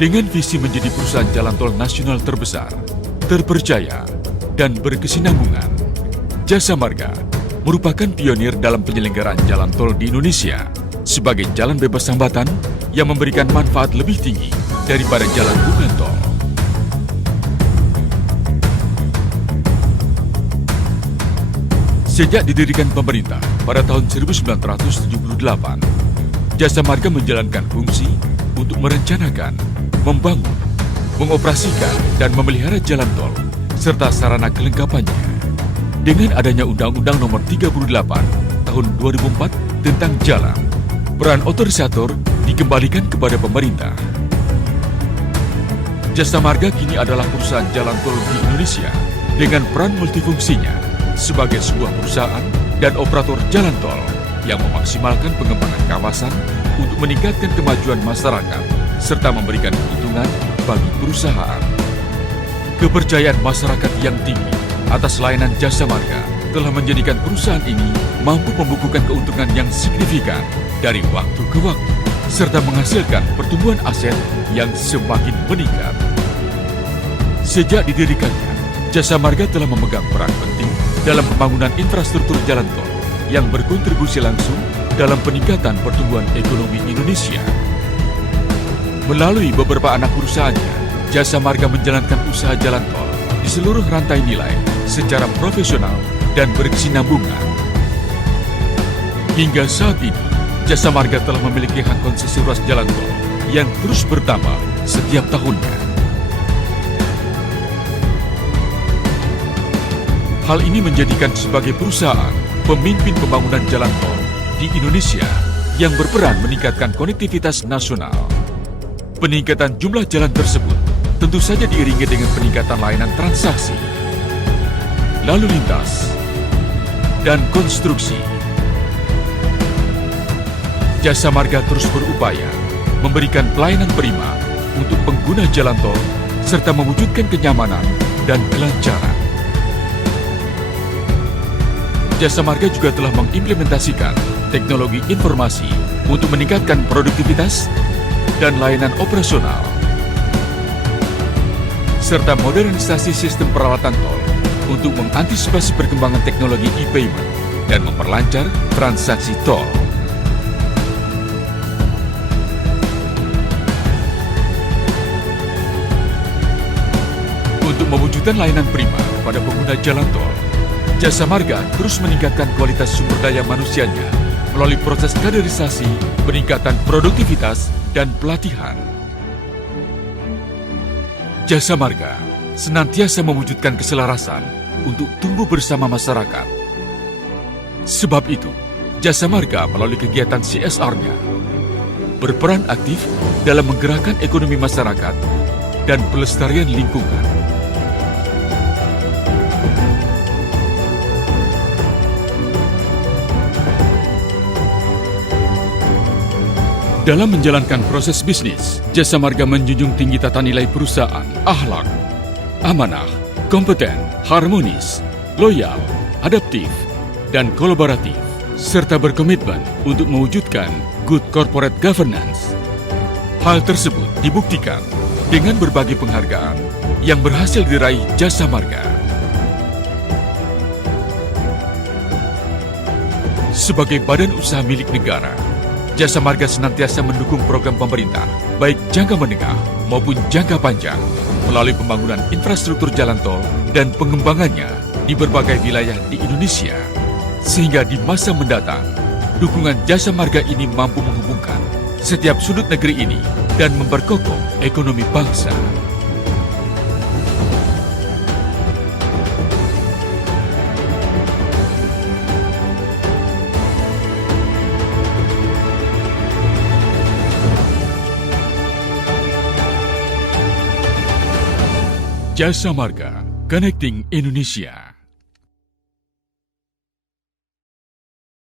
Dengan visi menjadi perusahaan jalan tol nasional terbesar, terpercaya, dan berkesinambungan, Jasa Marga merupakan pionir dalam penyelenggaraan jalan tol di Indonesia sebagai jalan bebas hambatan yang memberikan manfaat lebih tinggi daripada jalan bukan tol. Sejak didirikan pemerintah pada tahun 1978, Jasa Marga menjalankan fungsi untuk merencanakan, membangun, mengoperasikan, dan memelihara jalan tol, serta sarana kelengkapannya. Dengan adanya Undang-Undang Nomor 38 Tahun 2004 tentang jalan, peran otorisator dikembalikan kepada pemerintah. Jasa Marga kini adalah perusahaan jalan tol di Indonesia dengan peran multifungsinya sebagai sebuah perusahaan dan operator jalan tol yang memaksimalkan pengembangan kawasan untuk meningkatkan kemajuan masyarakat serta memberikan keuntungan bagi perusahaan. Kepercayaan masyarakat yang tinggi atas layanan Jasa Marga telah menjadikan perusahaan ini mampu membukukan keuntungan yang signifikan dari waktu ke waktu, serta menghasilkan pertumbuhan aset yang semakin meningkat. Sejak didirikannya, Jasa Marga telah memegang peran penting dalam pembangunan infrastruktur jalan tol yang berkontribusi langsung dalam peningkatan pertumbuhan ekonomi Indonesia. Melalui beberapa anak perusahaannya, Jasa Marga menjalankan usaha jalan tol di seluruh rantai nilai secara profesional dan berkesinambungan. Hingga saat ini, Jasa Marga telah memiliki hak konsesi ruas jalan tol yang terus bertambah setiap tahunnya. Hal ini menjadikan sebagai perusahaan pemimpin pembangunan jalan tol di Indonesia yang berperan meningkatkan konektivitas nasional. Peningkatan jumlah jalan tersebut tentu saja diiringi dengan peningkatan layanan transaksi, lalu lintas, dan konstruksi. Jasa Marga terus berupaya memberikan pelayanan prima untuk pengguna jalan tol serta mewujudkan kenyamanan dan kelancaran. Jasa Marga juga telah mengimplementasikan teknologi informasi untuk meningkatkan produktivitas dan layanan operasional, serta modernisasi sistem peralatan tol untuk mengantisipasi perkembangan teknologi e-payment dan memperlancar transaksi tol. Untuk mewujudkan layanan prima kepada pengguna jalan tol, Jasa Marga terus meningkatkan kualitas sumber daya manusianya melalui proses kaderisasi, peningkatan produktivitas, dan pelatihan. Jasa Marga senantiasa mewujudkan keselarasan untuk tumbuh bersama masyarakat. Sebab itu, Jasa Marga melalui kegiatan CSR-nya berperan aktif dalam menggerakkan ekonomi masyarakat dan pelestarian lingkungan. Dalam menjalankan proses bisnis, Jasa Marga menjunjung tinggi tata nilai perusahaan, akhlak, amanah, kompeten, harmonis, loyal, adaptif, dan kolaboratif, serta berkomitmen untuk mewujudkan good corporate governance. Hal tersebut dibuktikan dengan berbagai penghargaan yang berhasil diraih Jasa Marga. Sebagai badan usaha milik negara, Jasa Marga senantiasa mendukung program pemerintah, baik jangka menengah maupun jangka panjang, melalui pembangunan infrastruktur jalan tol dan pengembangannya di berbagai wilayah di Indonesia. Sehingga di masa mendatang, dukungan Jasa Marga ini mampu menghubungkan setiap sudut negeri ini dan memperkokoh ekonomi bangsa. Jasa Marga, Connecting Indonesia.